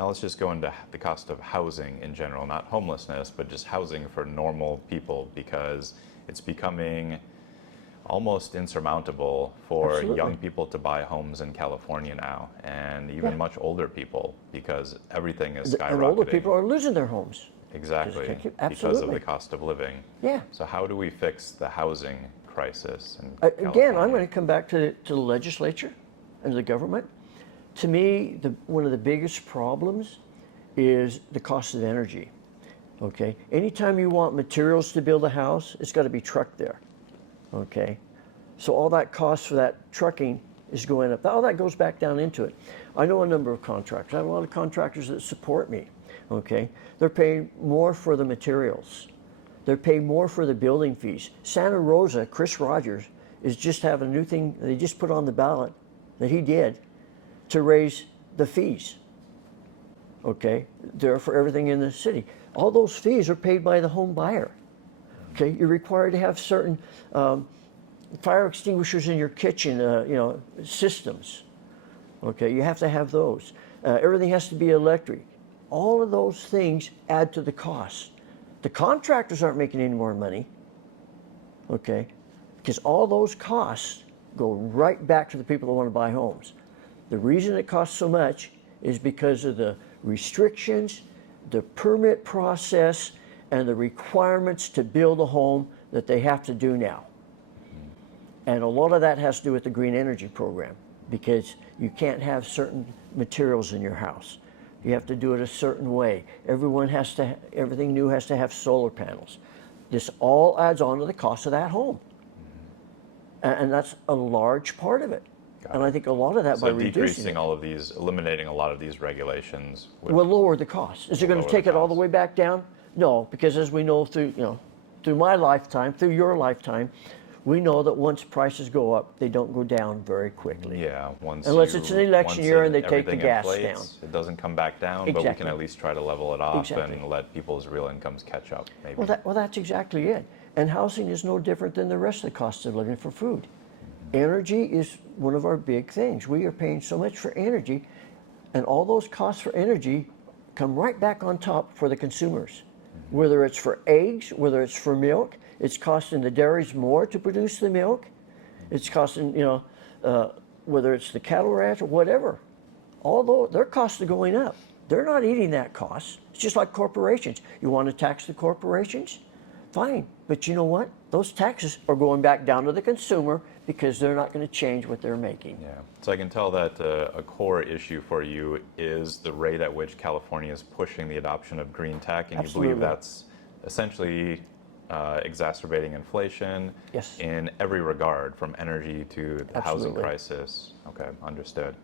now let's just go into the cost of housing in general, not homelessness, but just housing for normal people, because it's becoming almost insurmountable for Absolutely. young people to buy homes in California now, and even much older people, because everything is skyrocketing. And older people are losing their homes. Exactly, because of Absolutely. the cost of living. Yeah. So how do we fix the housing crisis in Again, California? I'm going to come back to the legislature and the government. To me, one of the biggest problems is the cost of energy. Okay, anytime you want materials to build a house, it's got to be trucked there. Okay, so all that cost for that trucking is going up. All that goes back down into it. I know a number of contractors. I have a lot of contractors that support me. Okay, they're paying more for the materials. They're paying more for the building fees. Santa Rosa, Chris Rogers, is just having a new thing they just put on the ballot that he did to raise the fees. Okay, they're for everything in the city. All those fees are paid by the home buyer. Okay, you're required to have certain fire extinguishers in your kitchen, systems. Okay, you have to have those. Everything has to be electric. All of those things add to the cost. The contractors aren't making any more money, okay, because all those costs go right back to the people that want to buy homes. The reason it costs so much is because of the restrictions, the permit process, and the requirements to build a home that they have to do now. And a lot of that has to do with the green energy program, because you can't have certain materials in your house. You have to do it a certain way. Everything new has to have solar panels. This all adds on to the cost of that home. And that's a large part of it. And I think a lot of that, by decreasing all of these, eliminating a lot of these regulations will lower the cost. Is it going to take it all the way back down? No, because as we know through my lifetime, through your lifetime, we know that once prices go up, they don't go down very quickly. Yeah, unless it's an election year and they take the gas inflates, down. It doesn't come back down, Exactly. but we can at least try to level it off Exactly. and let people's real incomes catch up, maybe. Well, that's exactly it. And housing is no different than the rest of the cost of living for food. Energy is one of our big things. We are paying so much for energy, and all those costs for energy come right back on top for the consumers. Whether it's for eggs, whether it's for milk, it's costing the dairies more to produce the milk. It's costing, whether it's the cattle ranch or whatever. Although their costs are going up. They're not eating that cost. It's just like corporations. You want to tax the corporations? Fine. But you know what? Those taxes are going back down to the consumer because they're not going to change what they're making. Yeah. So I can tell that a core issue for you is the rate at which California is pushing the adoption of green tech, and Absolutely. you believe that's essentially exacerbating inflation Yes. in every regard, from energy to the housing Absolutely. crisis. Okay, understood.